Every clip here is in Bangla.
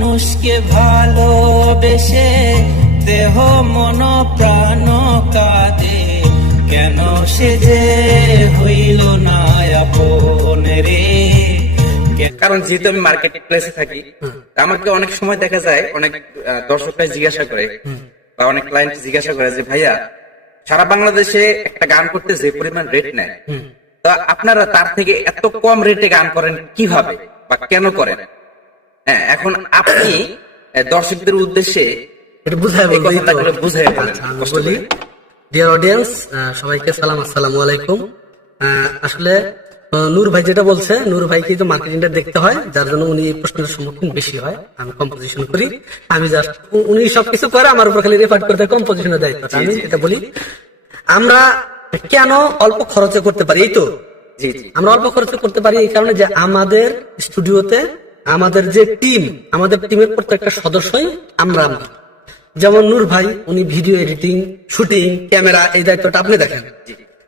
মানুষকে ভালোবেসে দেহ মন প্রাণ কাঁদে। কেন সে যে হইল না আপন রে? কারণ যেহেতু আমি মার্কেট প্লেসে থাকি আমাকে অনেক সময় দেখা যায় অনেক দর্শকরা জিজ্ঞাসা করে বা অনেক ক্লায়েন্ট জিজ্ঞাসা করে যে ভাইয়া সারা বাংলাদেশে একটা গান করতে যে পরিমাণ রেট নেয় তো আপনারা তার থেকে এত কম রেটে গান করেন কীভাবে? বা কেন করেন? হ্যাঁ এখন আপনি দর্শকদের উদ্দেশ্যে এটা বুঝাই বুঝাই বলেন, আচ্ছা। ডিয়ার অডিয়েন্স সবাইকে সালাম আসসালামু আলাইকুম। আসলে নূর ভাই যেটা বলছে নূর ভাইকে তো মার্কেটিংটা দেখতে হয় যার জন্য উনি এই প্রশ্নের সম্মুখীন বেশি হয়। আমি কম্পোজিশন করি। আমি জাস্ট উনি সবকিছু করে আমার উপর খালি রেফার করতে কম্পোজিশনের দায়িত্ব আমি এটা বলি আমরা কেন অল্প খরচে করতে পারি? এই তো। আমরা অল্প খরচে করতে পারি এই কারণে যে আমাদের স্টুডিওতে আমাদের যে টিম, আমাদের টিমের প্রত্যেকটা সদস্যই আমরা যেমন নূর ভাই, উনি ভিডিও এডিটিং, শুটিং, ক্যামেরা, এই দায়িত্বটা আপনি দেখেন।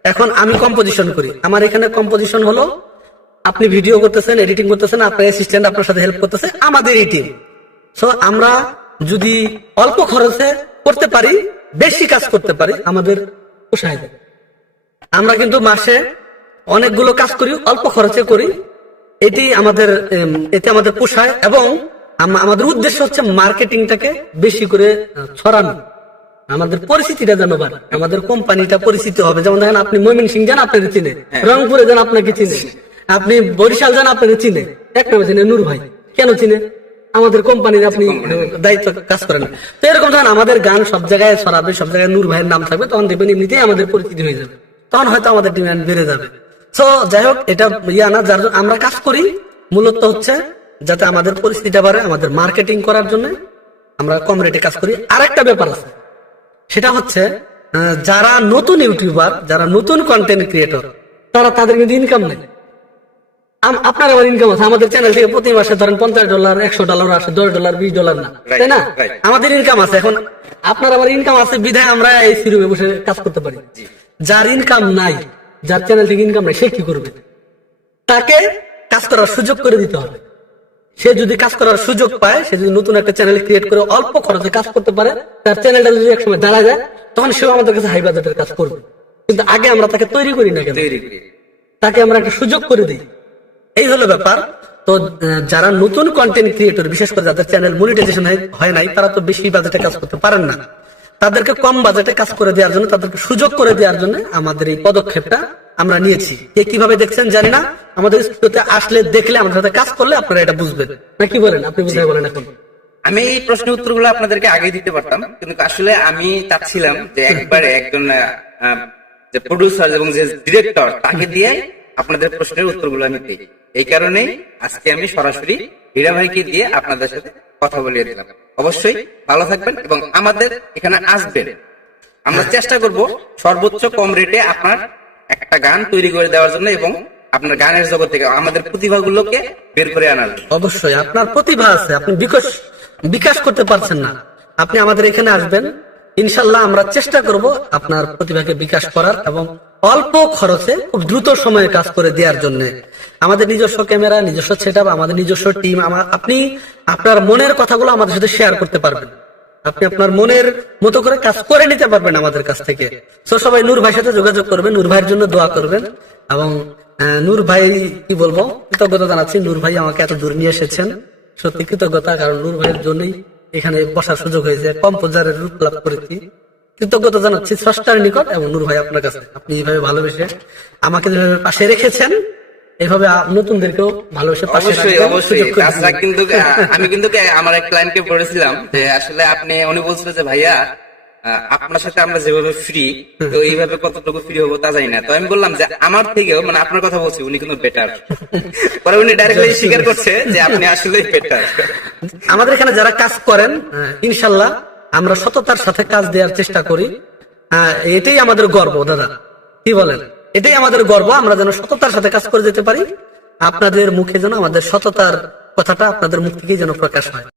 এখন আমি কম্পোজিশন করি। আমার এখানে কম্পোজিশন হলো, আপনি ভিডিও করতেছেন এডিটিং করতেছেন, আপনার অ্যাসিস্ট্যান্ট আপনার সাথে হেল্প করতেছে, আমাদের এই টিম সো আমরা যদি অল্প খরচে করতে পারি, বেশি কাজ করতে পারি, আমাদের যায় আমরা কিন্তু মাসে অনেকগুলো কাজ করি, অল্প খরচে করি। এটি আমাদের এতে আমাদের পোষায় এবং আমাদের উদ্দেশ্য হচ্ছে মার্কেটিংটাকে বেশি করে ছড়ানো। আমাদের পরিচিতিটা যেন বাড়ে আমাদের কোম্পানিটা পরিচিতি হবে। যেমন দেখেন আপনি ময়মন সিং যান আপনাকে চিনে রংপুরে যান আপনাকে চিনে আপনি বরিশাল যান আপনাকে চিনে এক নামে চিনে নূর ভাই। কেন চিনে? আমাদের কোম্পানির আপনি দায়িত্ব কাজ করেন তো এরকম যখন আমাদের গান সব জায়গায় ছড়াবে সব জায়গায় নূর ভাইয়ের নাম থাকবে তখন দেখবেন এমনিতেই আমাদের পরিচিতি হয়ে যাবে। তখন হয়তো আমাদের ডিমান্ড বেড়ে যাবে। তো যাই হোক এটা ইয়া না যার জন্য আমরা কাজ করি মূলত হচ্ছে যাতে আমাদের পরিস্থিতিটা বাড়ে আমাদের মার্কেটিং করার জন্য আমরা কম রেটে কাজ করি। আর একটা ব্যাপার আছে সেটা হচ্ছে যারা নতুন ইউটিউবার যারা নতুন কন্টেন্ট ক্রিয়েটর তারা তাদের কিন্তু ইনকাম নেই। আপনার আমার ইনকাম আছে আমাদের চ্যানেল থেকে প্রতি মাসে ধরেন পঞ্চাশ ডলার একশো ডলার আসে দশ ডলার বিশ ডলার না তাই না? আমাদের ইনকাম আছে এখন আপনার আমার ইনকাম আছে বিধায় আমরা এই সিরুমে বসে কাজ করতে পারি। যার ইনকাম নাই যার চ্যানেল থেকে ইনকাম নাই সে কি করবে? তাকে কাজ করার সুযোগ করে দিতে হবে। সে যদি কাজ করার সুযোগ পায় সে যদি নতুন একটা চ্যানেল ক্রিয়েট করে অল্প খরচে কাজ করতে পারে তার চ্যানেলটা যদি একসময় দাঁড়া যায় তখন সেও আমাদের কাছে হাই বাজেটের কাজ করবে। কিন্তু আগে আমরা তাকে তৈরি করি না কেন? তৈরি করি। তাকে আমরা একটা সুযোগ করে দিই। এই হলো ব্যাপার। তো যারা নতুন কন্টেন্ট ক্রিয়েটর বিশেষ করে যাদের চ্যানেল মনিটাইজেশন হয় নাই তারা তো বেশি বাজেটে কাজ করতে পারেন না। তাদেরকে কম বাজেটে কাজ করে দেওয়ার জন্য, তাদেরকে সুযোগ করে দেওয়ার জন্য আমাদের এই পদক্ষেপটা আমরা নিয়েছি। কে কীভাবে দেখছেন জানি না। আমাদের স্টুডিওতে আসলে দেখলে, আমাদের সাথে কাজ করলে আপনারা এটা বুঝবেন। না কি বলেন? আপনি বুঝাই বলেন এখন। আমি এই প্রশ্নের উত্তরগুলো আপনাদেরকে আগে দিতে পারতাম, কিন্তু আসলে আমি চাচ্ছিলাম যে একবারে একজন যে প্রডিউসার এবং যে ডিরেক্টর তাকে দিয়ে আপনাদের প্রশ্নের উত্তরগুলো আমি দিই। এই কারণেই আজকে আমি সরাসরি হীরা ভাইকে দিয়ে আপনাদের সাথে কথা বলিয়ে দিলাম। অবশ্যই ভালো থাকবেন এবং আমাদের এখানে আসবেন। আমরা চেষ্টা করব সর্বোচ্চ কম রেটে আপনার একটা গান তৈরি করে দেওয়ার জন্য এবং আপনার গানের জগৎ থেকে আমাদের প্রতিভাগুলোকে বের করে আনার অবশ্যই, আপনার প্রতিভা আছে, আপনি বিকাশ বিকাশ করতে পারছেন না। আপনি আমাদের এখানে আসবেন, ইনশাল্লাহ আমরা চেষ্টা করব আপনার প্রতিভাকে বিকাশ করার এবং অল্প খরচে খুব দ্রুত সময়ে কাজ করে দেওয়ার জন্য। আমাদের নিজস্ব ক্যামেরা, নিজস্ব সেট আমাদের নিজস্ব টিম আমার আপনি আপনার মনের কথাগুলো আমাদের সাথে শেয়ার করতে পারবেন। আপনি আপনার মনের মতো করে কাজ করে নিতে পারবেন আমাদের কাছ থেকে। তো সবাই নূর ভাইয়ের সাথে যোগাযোগ করবেন, নূর ভাইয়ের জন্য দোয়া করবেন। এবং নূর ভাই, কি বলব? কৃতজ্ঞতা জানাচ্ছি, নূর ভাই আমাকে এত দূর নিয়ে এসেছেন। সত্যি কৃতজ্ঞতা, কারণ নূর ভাইয়ের জন্যই এখানে বসার সুযোগ হয়েছে। কম্পোজারের রূপ লাভ করেছি। কৃতজ্ঞতা জানাচ্ছি স্রষ্টার নিকট এবং নূর ভাই আপনার কাছে। আপনি এইভাবে ভালোবেসে আমাকে যেভাবে পাশে রেখেছেন এইভাবে আ- নতুনদেরকেও ভালোবেসে পাশে অবশ্যই অবশ্যই। তাছাড়া কিন্তু আমি কিন্তু আমার এক ক্লায়েন্টকে বলেছিলাম যে আসলে আপনি উনি বলছিল যে ভাইয়া আপনার সাথে আমরা যেভাবে ফ্রি তো এইভাবে কতটুকু ফ্রি হব তা জানি না। তো আমি বললাম যে আমার থেকেও মানে আপনার কথা বলছি উনি কিন্তু বেটার পরে উনি ডাইরেক্টলি স্বীকার করছে যে আপনি আসলে বেটার আমাদের এখানে যারা কাজ করেন ইনশাল্লাহ আমরা সততার সাথে কাজ দেওয়ার চেষ্টা করি। এটাই আমাদের গর্ব দাদা। কি বলেন? এটাই আমাদের গর্ব, আমরা যেন সততার সাথে কাজ করে যেতে পারি। আপনাদের মুখে যেন আমাদের সততার কথাটা আপনাদের মুখ থেকেই যেন প্রকাশ হয়।